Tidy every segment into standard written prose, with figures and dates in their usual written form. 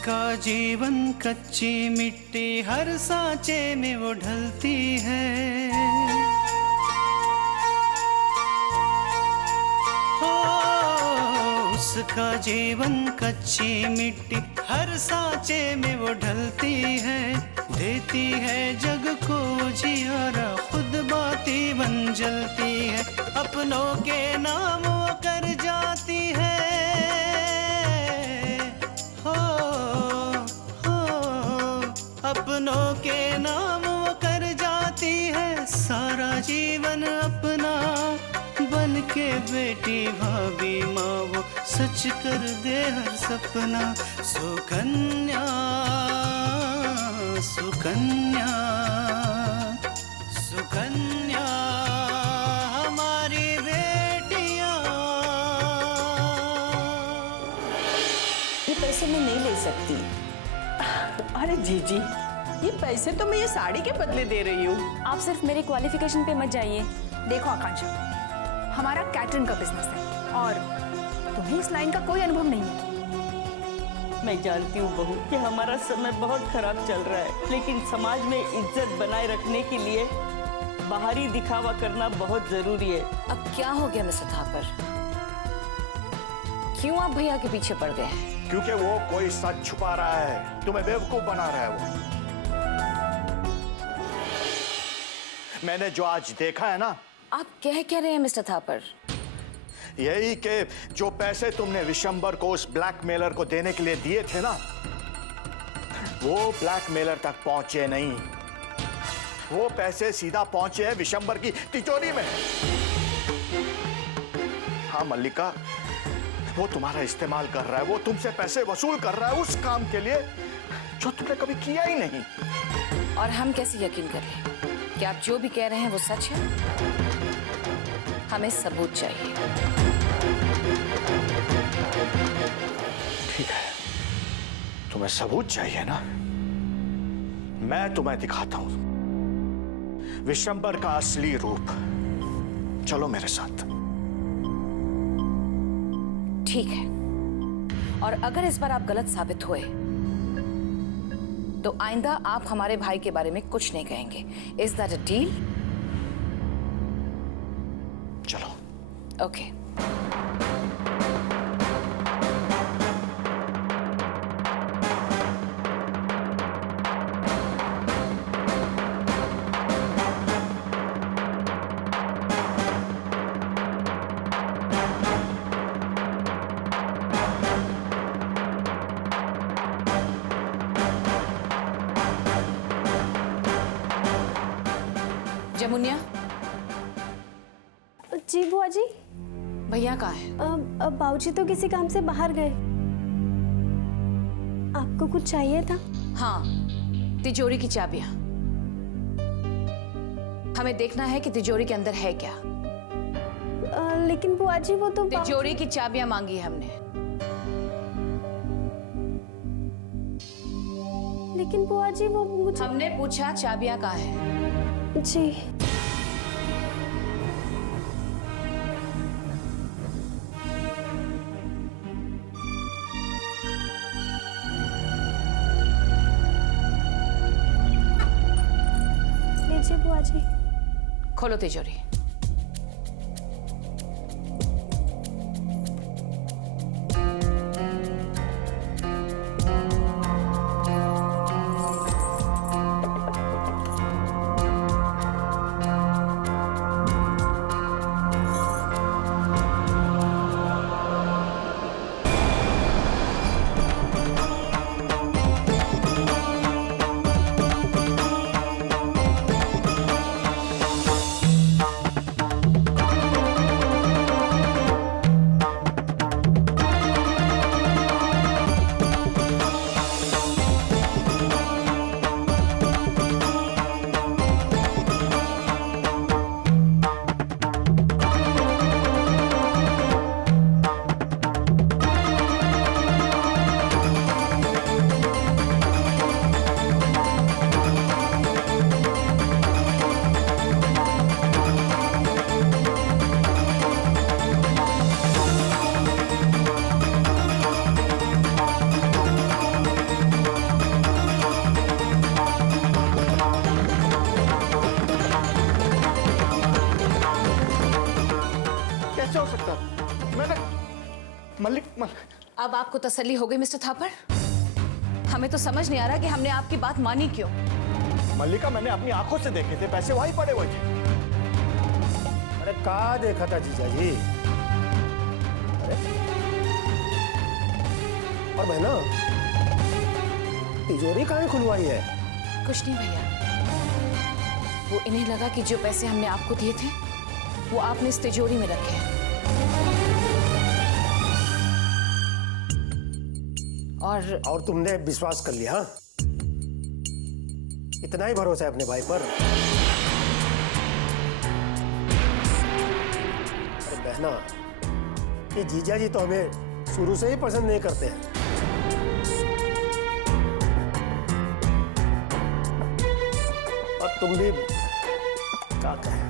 जिसका जीवन कच्ची मिट्टी हर सांचे में वो ढलती है, हो उसका जीवन कच्ची मिट्टी हर सांचे में वो ढलती है। देती है जग को जियारा, खुद बाती बन जलती है। अपनों के नाम वो कर जाती है, हो अपनों के नाम वो कर जाती है। सारा जीवन अपना बन के बेटी भाभी माँ वो सच कर दे हर सपना। सुकन्या सुकन्या सुकन्या हमारी बेटियां। ये पैसे मैं नहीं ले सकती। अरे जीजी, ये पैसे तो मैं ये साड़ी के बदले दे रही हूँ। आप सिर्फ मेरे क्वालिफिकेशन पे मत जाइए। देखो आकांक्षा, हमारा कैटरिंग का बिजनेस है और तुम्हें इस लाइन का कोई अनुभव नहीं है। मैं जानती हूँ बहू कि हमारा समय बहुत खराब चल रहा है, लेकिन समाज में इज्जत बनाए रखने के लिए बाहरी दिखावा करना बहुत जरूरी है। अब क्या हो गया मिस्टर थापर? क्यों आप भैया के पीछे पड़ गए हैं? क्योंकि वो कोई सच छुपा रहा है, तुम्हें बेवकूफ बना रहा है वो। मैंने जो आज देखा है ना। आप कह रहे हैं मिस्टर थापर? यही कि जो पैसे तुमने विशंबर को उस ब्लैकमेलर को देने के लिए दिए थे ना, वो ब्लैकमेलर तक पहुंचे नहीं। वो पैसे सीधा पहुंचे हैं विशंबर की तिजोरी में। हाँ मल्लिका, वो तुम्हारा इस्तेमाल कर रहा है, वो तुमसे पैसे वसूल कर रहा है उस काम के लिए जो तुमने कभी किया ही नहीं। और हम कैसे यकीन करें कि आप जो भी कह रहे हैं वो सच है? हमें सबूत चाहिए। ठीक है, तुम्हें सबूत चाहिए ना? मैं तुम्हें दिखाता हूं विशंबर का असली रूप। चलो मेरे साथ। ठीक है, और अगर इस बार आप गलत साबित हुए तो आइंदा आप हमारे भाई के बारे में कुछ नहीं कहेंगे। Is that a deal? चलो। ओके। जमुनिया। जी बुआ जी। भैया कहाँ है? बाबूजी तो किसी काम से बाहर गए। आपको कुछ चाहिए था? हाँ, तिजोरी की चाबियां। हमें देखना है कि तिजोरी के अंदर है क्या। लेकिन बुआ जी वो तो तिजोरी की चाबियां मांगी है हमने। लेकिन बुआ जी वो मुझे। हमने पूछा चाबियां कहाँ है। जी। लीजिए बुआ जी। खोलो तिजोरी। हो सकता? मैंने मल्लिक अब आपको तसल्ली हो गई मिस्टर थापर? हमें तो समझ नहीं आ रहा कि हमने आपकी बात मानी क्यों। मल्लिका, मैंने अपनी आंखों से देखे थे, पैसे वहीं पड़े हुए थे। अरे कहाँ देखा था जीजा जी? अरे और बहना, तिजोरी कहाँ खुलवाई है? कुछ नहीं भैया, वो इन्हें लगा कि जो पैसे हमने आपको दिए थे वो आपने इस तिजोरी में रखे हैं। और तुमने विश्वास कर लिया? इतना ही भरोसा है अपने भाई पर? अरे बहना, ये जीजा जी तो हमें शुरू से ही पसंद नहीं करते हैं। और तुम भी क्या कहें?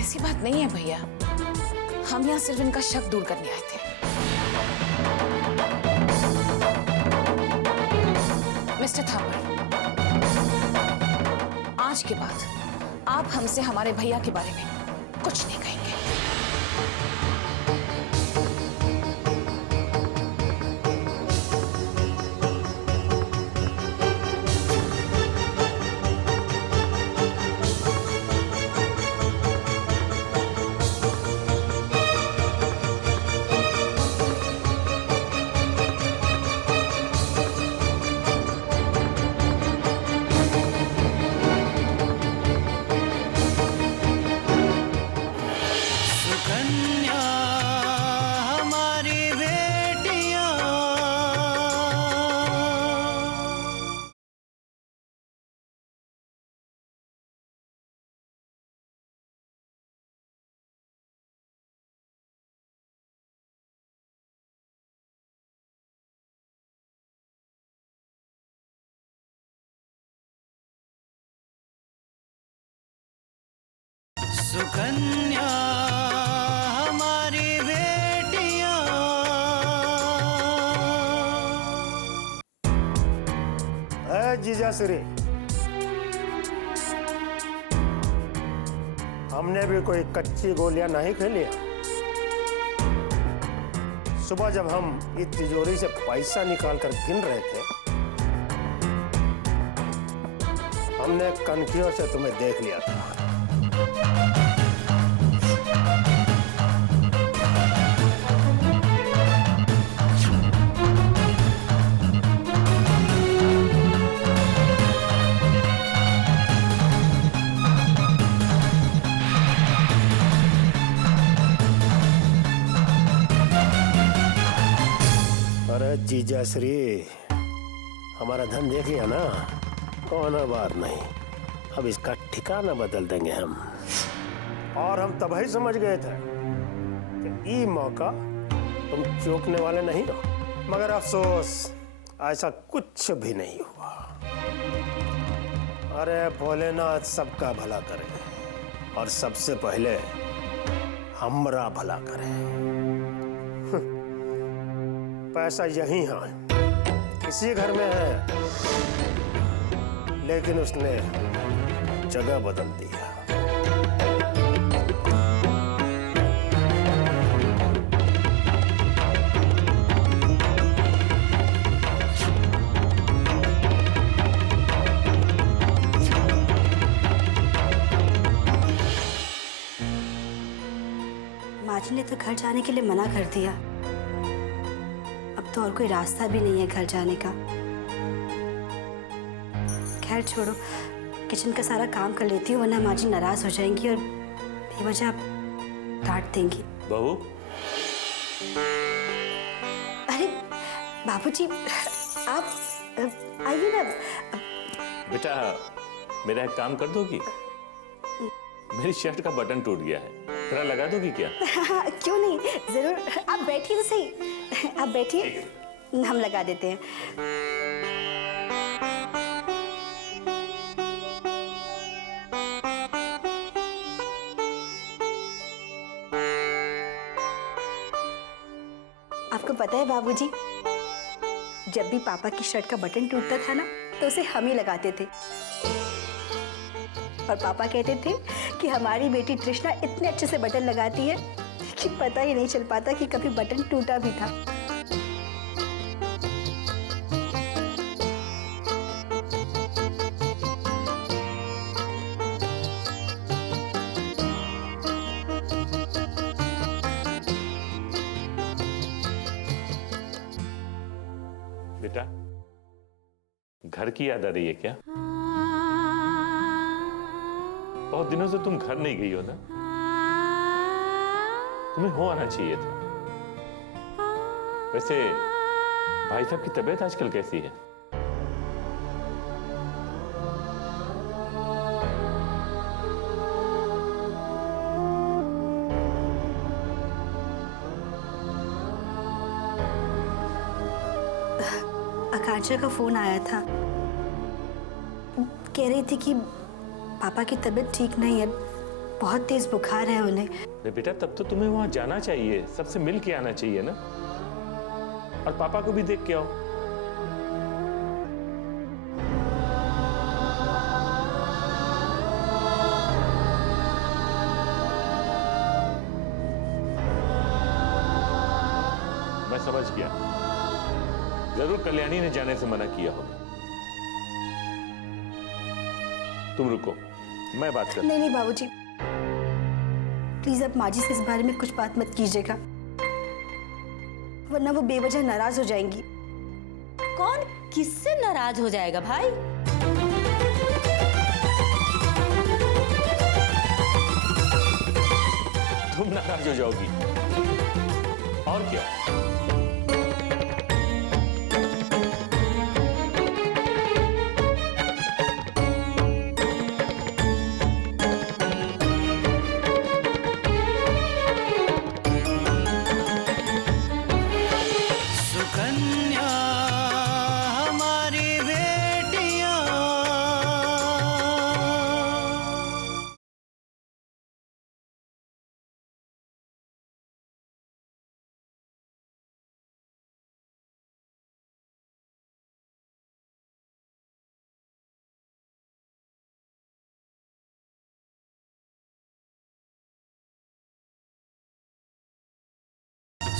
ऐसी बात नहीं है भैया, हम यहाँ सिर्फ इनका शक दूर करने आए थे। मिस्टर थापर, आज के बाद आप हमसे हमारे भैया के बारे में कुछ नहीं कहेंगे। सुकन्या हमारी बेटियां, सुकन्या हमारी बेटियां। है जीजा श्री, हमने भी कोई कच्ची गोलियां नहीं खेली हैं। सुबह जब हम इस तिजोरी से पैसा निकाल कर गिन रहे थे, हमने कनखियों से तुम्हें देख लिया था। अरे जीजा श्री, हमारा धन देख लिया ना, कोई बात नहीं, अब इसका ठिकाना बदल देंगे हम। और हम तब ही समझ गए थे कि ये मौका तुम चूकने वाले नहीं हो, मगर अफसोस ऐसा कुछ भी नहीं हुआ। अरे भोलेनाथ सबका भला करे, और सबसे पहले हमरा भला करे। पैसा यही है, इसी घर में है, लेकिन उसने जगह बदल दिया। माँ जी ने तो घर जाने के लिए मना कर दिया। अब तो और कोई रास्ता भी नहीं है घर जाने का। खैर छोड़ो, किचन का सारा काम कर लेती हूँ, वरना माँ जी नाराज हो जाएंगी और बेवजह डांट देंगी। बहू, अरे बाबूजी, आप आइए ना। बेटा मेरा एक काम कर दोगी? मेरी शर्ट का बटन टूट गया है, थोड़ा लगा दोगी क्या? हाँ, क्यों नहीं, जरूर। आप बैठिए तो सही, आप बैठिए, हम लगा देते हैं। आपको पता है बाबूजी, जब भी पापा की शर्ट का बटन टूटता था ना, तो उसे हम ही लगाते थे। और पापा कहते थे कि हमारी बेटी तृष्णा इतने अच्छे से बटन लगाती है कि पता ही नहीं चल पाता कि कभी बटन टूटा भी था। बेटा, घर की याद आ रही है क्या? बहुत दिनों से तुम घर नहीं गई हो ना? तुम्हें हो आना चाहिए था। वैसे भाई साहब की तबीयत आजकल कैसी है? आकांक्षा का फोन आया था, कह रही थी कि पापा की तबीयत ठीक नहीं है, बहुत तेज बुखार है उन्हें। अरे बेटा, तब तो तुम्हें वहां जाना चाहिए, सबसे मिल के आना चाहिए ना, और पापा को भी देख के आओ। मैं समझ गया, जरूर कल्याणी ने जाने से मना किया होगा। तुम रुको, मैं बात कर। नहीं बाबूजी, प्लीज आप माँ जी से इस बारे में कुछ बात मत कीजिएगा, वरना वो बेवजह नाराज हो जाएंगी। कौन किससे नाराज हो जाएगा भाई? तुम नाराज हो जाओगी, और क्या?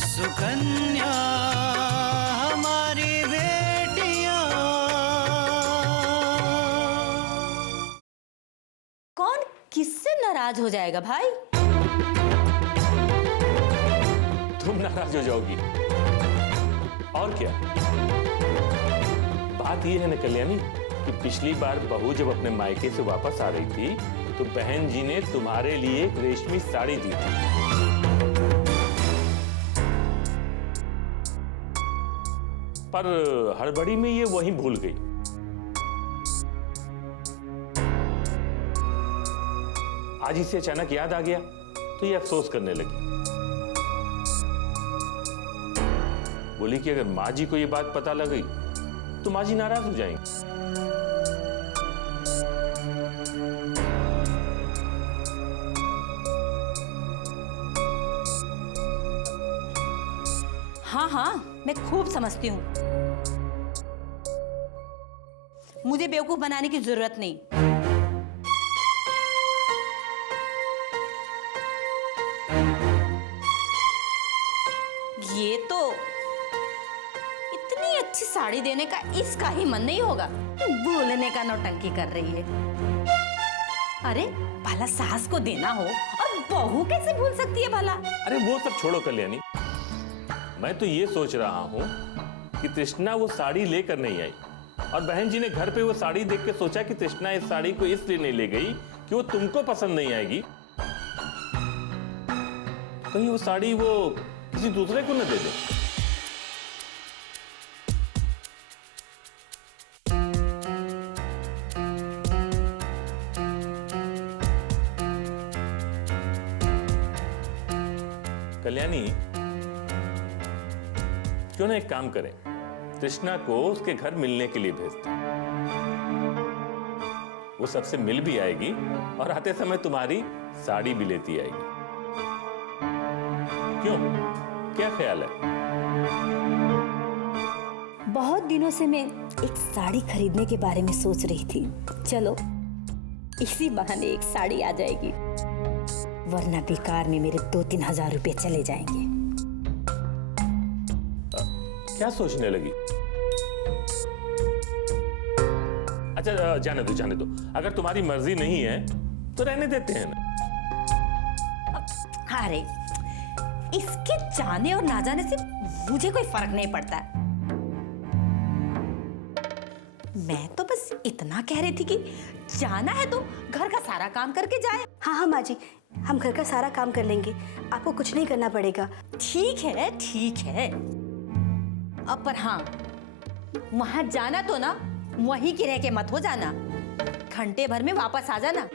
सुकन्या हमारी बेटियां। कौन किससे नाराज हो जाएगा भाई? तुम नाराज हो जाओगी, और क्या? बात यह है ना कल्याणी कि पिछली बार बहू जब अपने मायके से वापस आ रही थी तो बहन जी ने तुम्हारे लिए एक रेशमी साड़ी दी थी। पर हड़बड़ी में ये वहीं भूल गई। आज इसे अचानक याद आ गया तो ये अफसोस करने लगी। बोली कि अगर माँ जी को ये बात पता लग गई तो माँ जी नाराज हो जाएंगी। हाँ, मैं खूब समझती हूँ। मुझे बेवकूफ बनाने की जरूरत नहीं। ये तो इतनी अच्छी साड़ी देने का इसका ही मन नहीं होगा, भूलने का नौटंकी कर रही है। अरे भला सास को देना हो और बहू कैसे भूल सकती है भला? अरे वो सब छोड़ो कल्याणी, मैं तो ये सोच रहा हूँ कि तृष्णा वो साड़ी लेकर नहीं आई और बहन जी ने घर पे वो साड़ी देख के सोचा कि तृष्णा इस साड़ी को इसलिए नहीं ले गई कि वो तुमको पसंद नहीं आएगी, कहीं वो साड़ी वो किसी दूसरे को न दे दे। कल्याणी, क्यों ना एक काम करें, तृष्णा को उसके घर मिलने के लिए भेजते हैं। वो सबसे मिल भी आएगी और आते समय तुम्हारी साड़ी भी लेती आएगी। क्यों, क्या ख्याल है? बहुत दिनों से मैं एक साड़ी खरीदने के बारे में सोच रही थी। चलो इसी बहाने एक साड़ी आ जाएगी। वरना बेकार में मेरे 2-3 हजार रुपए चले जाएंगे। क्या सोचने लगी? अच्छा जाने दो। अगर तुम्हारी मर्जी नहीं है तो रहने देते हैं ना। अरे इसके जाने और ना जाने से मुझे कोई फर्क नहीं पड़ता। मैं तो बस इतना कह रही थी कि जाना है तो घर का सारा काम करके जाए। हाँ माँ जी, हम घर का सारा काम कर लेंगे, आपको कुछ नहीं करना पड़ेगा। ठीक है। अब पर हाँ, वहां जाना तो ना वहीं की रह के मत हो जाना, घंटे भर में वापस आ जाना,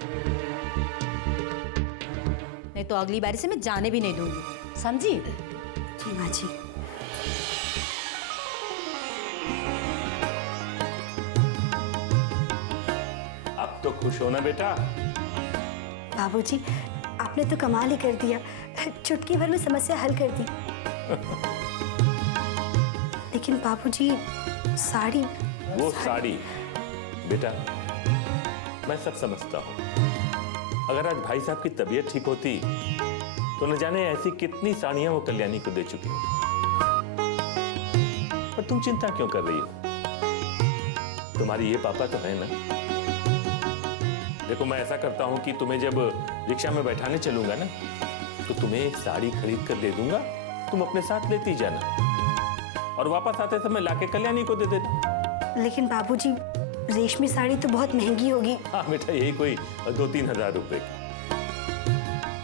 नहीं तो अगली बार से मैं जाने भी नहीं दूंगी, समझी? जी माँ जी। अब तो खुश हो ना बेटा? बाबूजी, आपने तो कमाल ही कर दिया, चुटकी भर में समस्या हल कर दी। लेकिन बाबूजी, साड़ी। वो साड़ी बेटा, मैं सब समझता हूँ। अगर आज भाई साहब की तबीयत ठीक होती तो न जाने ऐसी कितनी साड़ियां वो कल्याणी को दे चुकी हो। पर तुम चिंता क्यों कर रही हो? तुम्हारी ये पापा तो है ना। देखो मैं ऐसा करता हूं कि तुम्हें जब रिक्शा में बैठाने चलूंगा ना तो तुम्हें एक साड़ी खरीद कर दे दूंगा, तुम अपने साथ लेती जाना और वापस आते समय लाके कल्याणी को दे देना। लेकिन बाबूजी, रेशमी साड़ी तो बहुत महंगी होगी। हाँ बेटा, यही कोई 2-3 हजार रुपए की,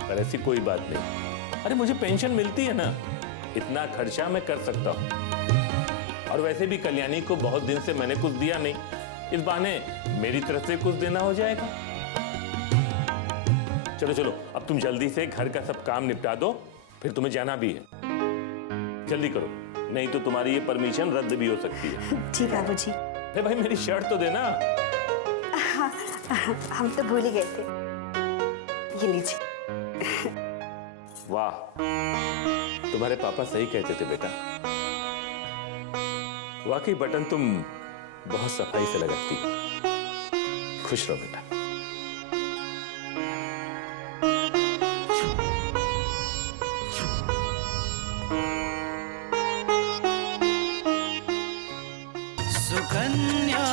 पर ऐसी कोई बात नहीं। अरे मुझे पेंशन मिलती है ना, इतना खर्चा मैं कर सकता हूँ। और वैसे भी कल्याणी को बहुत दिन से मैंने कुछ दिया नहीं, इस बहाने मेरी तरफ से कुछ देना हो जाएगा। चलो अब तुम जल्दी से घर का सब काम निपटा दो, फिर तुम्हें जाना भी है। जल्दी करो, नहीं तो तुम्हारी ये परमिशन रद्द भी हो सकती है। जी बाबूजी। अरे भाई मेरी शर्ट तो देना। हाँ, हम तो भूल ही गए थे, ये लीजिए। वाह, तुम्हारे पापा सही कहते थे बेटा, वाकई बटन तुम बहुत सफाई से लगाती। खुश रहो बेटा। सुकन्या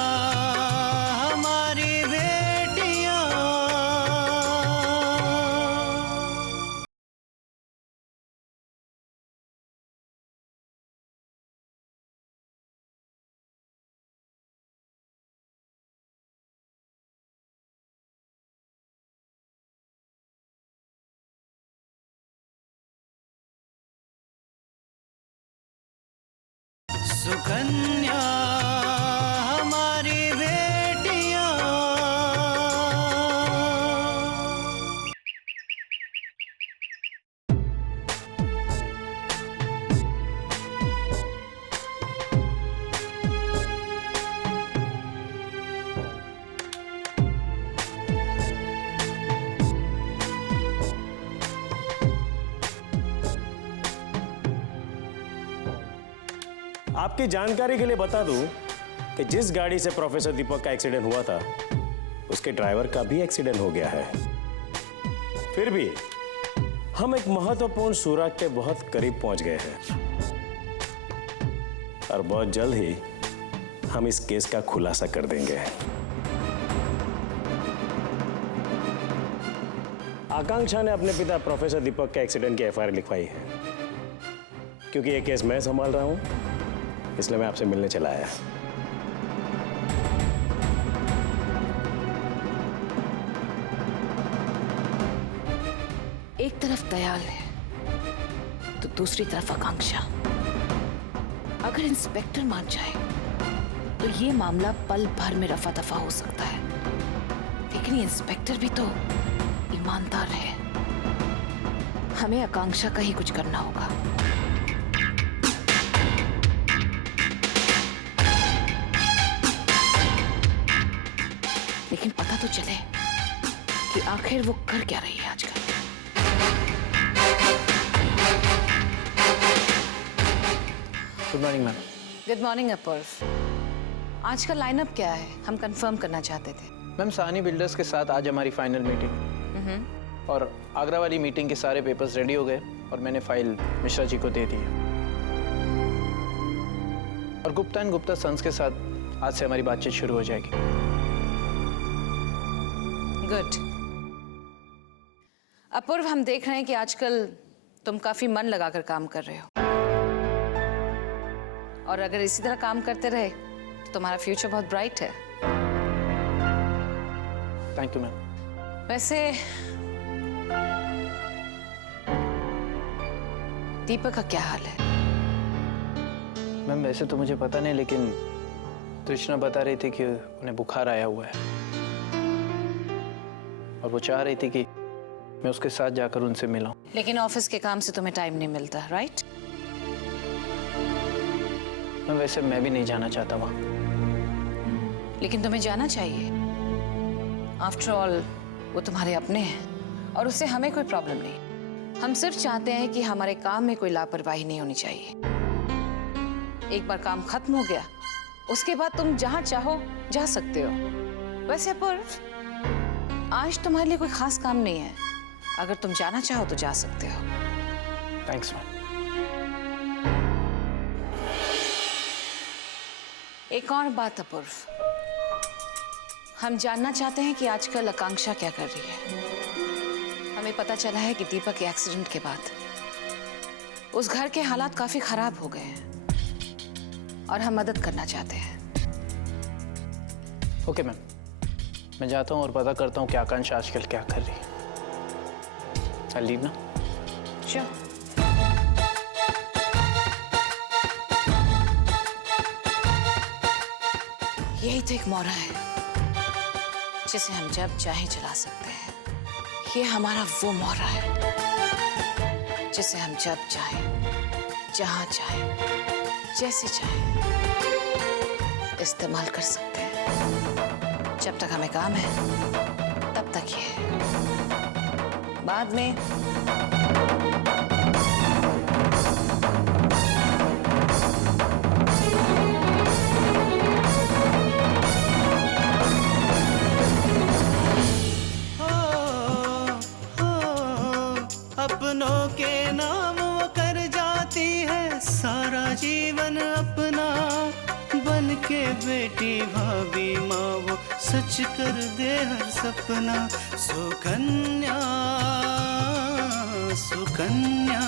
हमारी बेटियां, सुकन्या हमारी बेटियां। आपकी जानकारी के लिए बता दूं कि जिस गाड़ी से प्रोफेसर दीपक का एक्सीडेंट हुआ था उसके ड्राइवर का भी एक्सीडेंट हो गया है। फिर भी हम एक महत्वपूर्ण सुराग के बहुत करीब पहुंच गए हैं और बहुत जल्द ही हम इस केस का खुलासा कर देंगे। आकांक्षा ने अपने पिता प्रोफेसर दीपक के एक्सीडेंट की एफआईआर लिखवाई है। क्योंकि ये केस मैं संभाल रहा हूं, इसलिए मैं आपसे मिलने चला आया। एक तरफ दयाल है तो दूसरी तरफ आकांक्षा। अगर इंस्पेक्टर मान जाए तो ये मामला पल भर में रफा दफा हो सकता है, लेकिन ये इंस्पेक्टर भी तो ईमानदार है। हमें आकांक्षा का ही कुछ करना होगा। लेकिन पता तो चले कि आखिर वो कर क्या रही है आजकल। Good morning ma'am. Good morning Apurva. आज का लाइनअप क्या है, हम कंफर्म करना चाहते थे। मैम, सानी बिल्डर्स के साथ आज हमारी फाइनल मीटिंग। और आगरा वाली मीटिंग के सारे पेपर्स रेडी हो गए और मैंने फाइल मिश्रा जी को दे दी है। और गुप्ता एंड गुप्ता सन्स के साथ आज से हमारी बातचीत शुरू हो जाएगी। गुड। अपूर्व, हम देख रहे हैं कि आजकल तुम काफी मन लगाकर काम कर रहे हो, और अगर इसी तरह काम करते रहे तो तुम्हारा फ्यूचर बहुत ब्राइट है। Thank you ma'am. वैसे दीपक का क्या हाल है? मैम वैसे तो मुझे पता नहीं, लेकिन तृष्णा बता रही थी कि उन्हें बुखार आया हुआ है और वो चाह रही थी कि मैं उसके साथ जाकर उनसे मिलाऊं। लेकिन ऑफिस के काम से तुम्हें टाइम नहीं मिलता, राइट? मैम वैसे मैं भी नहीं जाना चाहता वहाँ। लेकिन तुम्हें जाना चाहिए। आफ्टर ऑल वो तुम्हारे अपने हैं और उससे हमें कोई प्रॉब्लम नहीं। हम सिर्फ चाहते हैं कि हमारे काम में कोई लापरवाही नहीं होनी चाहिए। एक बार काम खत्म हो गया, उसके बाद तुम जहां चाहो जा सकते हो। वैसे अपूर्व, आज तुम्हारे लिए कोई खास काम नहीं है। अगर तुम जाना चाहो तो जा सकते हो। Thanks ma'am. एक और बात अपूर्व, हम जानना चाहते हैं कि आजकल आकांक्षा क्या कर रही है। हमें पता चला है कि दीपक के एक्सीडेंट के बाद उस घर के हालात काफी खराब हो गए हैं और हम मदद करना चाहते हैं। ओके मैम, मैं जाता हूँ और पता करता हूँ कि आकांक्षा आजकल क्या कर रही है। I'll leave now. Sure. यही तो एक मौरा है जिसे हम जब चाहे चला सकते हैं। ये हमारा वो मौरा है जिसे हम जब चाहे, जहां चाहे, जैसे चाहे इस्तेमाल कर सकते हैं। जब तक हमें काम है तब तक ये है। बाद में अपनों के नाम वो कर जाती है सारा जीवन अपना। बन के बेटी भाभी माँ वो सच कर दे हर सपना। सुकन्या सुकन्या